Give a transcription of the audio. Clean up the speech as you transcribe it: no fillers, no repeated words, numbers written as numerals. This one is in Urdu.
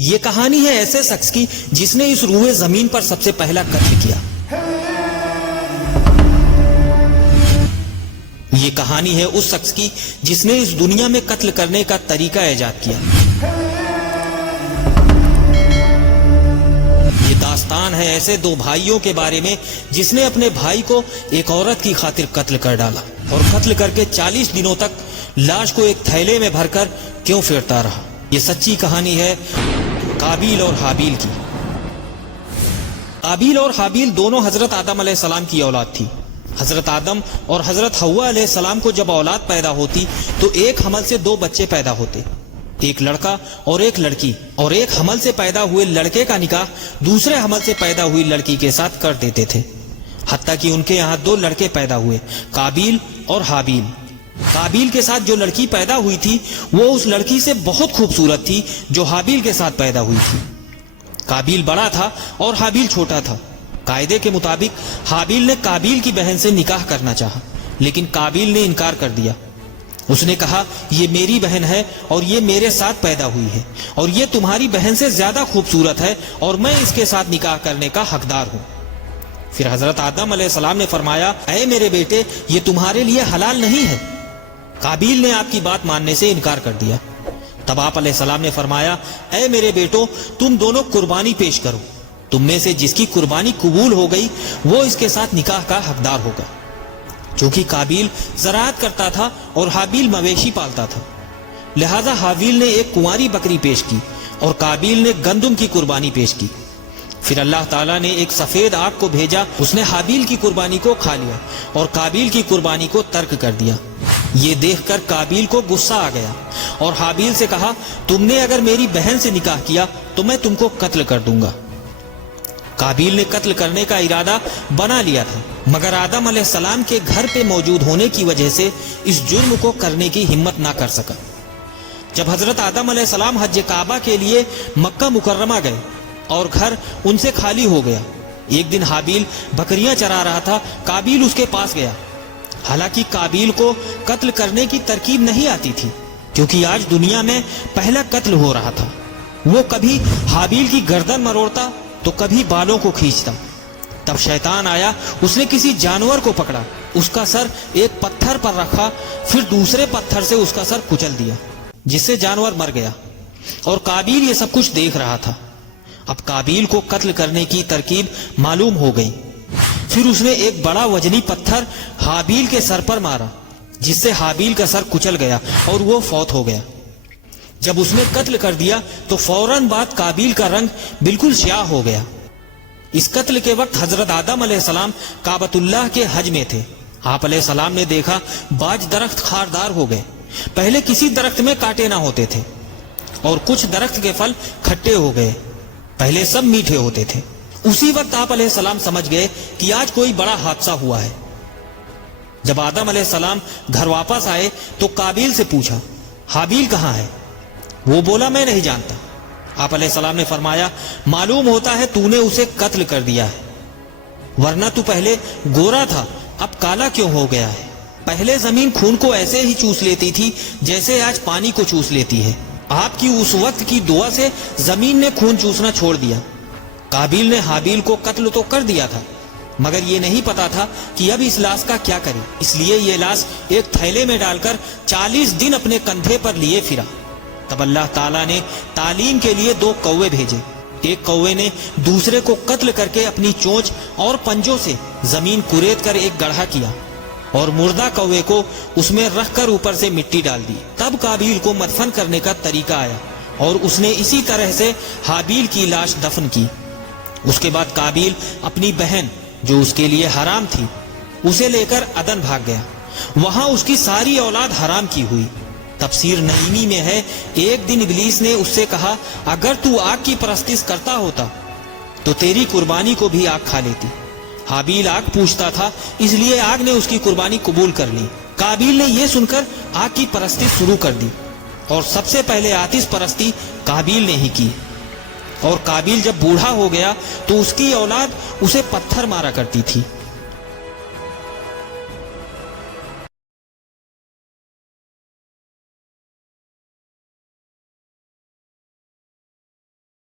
یہ کہانی ہے ایسے شخص کی جس نے اس روئے زمین پر سب سے پہلا قتل کیا. یہ کہانی ہے اس شخص کی جس نے اس دنیا میں قتل کرنے کا طریقہ ایجاد کیا. یہ داستان ہے ایسے دو بھائیوں کے بارے میں جس نے اپنے بھائی کو ایک عورت کی خاطر قتل کر ڈالا اور قتل کر کے 40 دنوں تک لاش کو ایک تھیلے میں بھر کر کیوں پھرتا رہا. یہ سچی کہانی ہے قابیل اور حابیل کی. قابیل اور حابیل دونوں حضرت آدم علیہ السلام کی اولاد تھی. حضرت آدم اور حضرت حوا علیہ السلام کو جب اولاد پیدا ہوتی تو ایک حمل سے 2 بچے پیدا ہوتے، ایک لڑکا اور ایک لڑکی، اور ایک حمل سے پیدا ہوئے لڑکے کا نکاح دوسرے حمل سے پیدا ہوئی لڑکی کے ساتھ کر دیتے تھے. حتیٰ کہ ان کے یہاں 2 لڑکے پیدا ہوئے، قابیل اور حابیل. قابیل کے ساتھ جو لڑکی پیدا ہوئی تھی وہ اس لڑکی سے بہت خوبصورت تھی جو حابیل کے ساتھ پیدا ہوئی تھی. قابیل بڑا تھا اور حابیل چھوٹا تھا. قاعدے کے مطابق حابیل نے قابیل کی بہن سے نکاح کرنا چاہا، لیکن قابیل نے انکار کر دیا. اس نے کہا یہ میری بہن ہے اور یہ میرے ساتھ پیدا ہوئی ہے، اور یہ تمہاری بہن سے زیادہ خوبصورت ہے اور میں اس کے ساتھ نکاح کرنے کا حقدار ہوں. پھر حضرت آدم علیہ السلام نے فرمایا اے میرے بیٹے یہ تمہارے لیے حلال نہیں ہے. قابیل نے آپ کی بات ماننے سے انکار کر دیا. تب آپ علیہ السلام نے فرمایا اے میرے بیٹو تم دونوں قربانی پیش کرو. تم میں سے جس کی قربانی قبول ہو گئی وہ اس کے ساتھ نکاح کا حقدار ہوگا. چونکہ قابیل زراعت کرتا تھا اور حابیل مویشی پالتا تھا، لہذا حابیل نے ایک کنواری بکری پیش کی اور قابیل نے گندم کی قربانی پیش کی. پھر اللہ تعالیٰ نے ایک سفید آگ کو بھیجا، اس نے حابیل کی قربانی کو کھا لیا اور قابیل کی قربانی کو ترک کر دیا. یہ دیکھ کر قابیل کو غصہ آ گیا اور حابیل سے کہا تم نے اگر میری بہن سے نکاح کیا تو میں تم کو قتل کر دوں گا. قابیل نے قتل کرنے کا ارادہ بنا لیا تھا، مگر آدم علیہ السلام کے گھر پہ موجود ہونے کی وجہ سے اس جرم کو کرنے کی ہمت نہ کر سکا. جب حضرت آدم علیہ السلام حج کعبہ کے لیے مکہ مکرمہ گئے اور گھر ان سے خالی ہو گیا، ایک دن حابیل بکریاں چرا رہا تھا. قابیل اس کے پاس گیا. حالانکہ قابیل کو قتل کرنے کی ترکیب نہیں آتی تھی، کیونکہ آج دنیا میں پہلا قتل ہو رہا تھا. وہ کبھی حابیل کی گردن مروڑتا تو کبھی بالوں کو کھینچتا. تب شیطان آیا، اس نے کسی جانور کو پکڑا، اس کا سر ایک پتھر پر رکھا، پھر دوسرے پتھر سے اس کا سر کچل دیا، جس سے جانور مر گیا. اور قابیل یہ سب کچھ دیکھ رہا تھا. اب قابیل کو قتل کرنے کی ترکیب معلوم ہو گئی. پھر اس نے ایک بڑا وزنی پتھر حابیل کے سر پر مارا، جس سے حابیل کا سر کچل گیا اور وہ فوت ہو گیا. جب اس نے قتل کر دیا تو فوراً بعد قابیل کا رنگ بالکل سیاہ ہو گیا. اس قتل کے وقت حضرت آدم علیہ السلام کعبۃ اللہ کے حج میں تھے. آپ علیہ السلام نے دیکھا باج درخت خاردار ہو گئے. پہلے کسی درخت میں کانٹے نہ ہوتے تھے اور کچھ درخت کے پھل کھٹے ہو گئے، پہلے سب میٹھے ہوتے تھے. اسی وقت آپ علیہ السلام سمجھ گئے کہ آج کوئی بڑا حادثہ ہوا ہے. جب آدم علیہ السلام گھر واپس آئے تو قابیل سے پوچھا حابیل کہاں ہے؟ وہ بولا میں نہیں جانتا. آپ علیہ السلام نے فرمایا معلوم ہوتا ہے تو نے اسے قتل کر دیا ہے، ورنہ تو پہلے گورا تھا اب کالا کیوں ہو گیا ہے؟ پہلے زمین خون کو ایسے ہی چوس لیتی تھی جیسے آج پانی کو چوس لیتی ہے. آپ کی اس وقت کی دعا سے زمین نے خون چوسنا چھوڑ دیا. قابیل نے حابیل کو قتل تو کر دیا تھا، مگر یہ نہیں پتا تھا کہ اب اس لاش کا کیا کرے، اس لیے یہ لاش ایک تھیلے میں ڈال کر 40 دن اپنے کندھے پر لیے پھرا. تب اللہ تعالیٰ نے تعلیم کے لیے 2 کوے بھیجے. ایک کوے نے دوسرے کو قتل کر کے اپنی چونچ اور پنجوں سے زمین کریت کر ایک گڑھا کیا اور مردہ کوے کو اس میں رکھ کر اوپر سے مٹی ڈال دی. تب قابیل کو مدفن کرنے کا طریقہ آیا اور اس نے اسی طرح سے حابیل کی لاش دفن کی. اس کے بعد قابیل اپنی بہن جو اس کے لیے حرام تھی اسے لے کر عدن بھاگ گیا. وہاں اس کی ساری اولاد حرام کی ہوئی. تفسیر نعیمی میں ہے ایک دن ابلیس نے اس سے کہا اگر تو آگ کی پرستش کرتا ہوتا تو تیری قربانی کو بھی آگ کھا لیتی. حابیل آگ پوچھتا تھا اس لیے آگ نے اس کی قربانی قبول کر لی. قابیل نے یہ سن کر آگ کی پرستش شروع کر دی اور سب سے پہلے آتش پرستی قابیل نے ہی کی. اور قابیل جب بوڑھا ہو گیا تو اس کی اولاد اسے پتھر مارا کرتی تھی.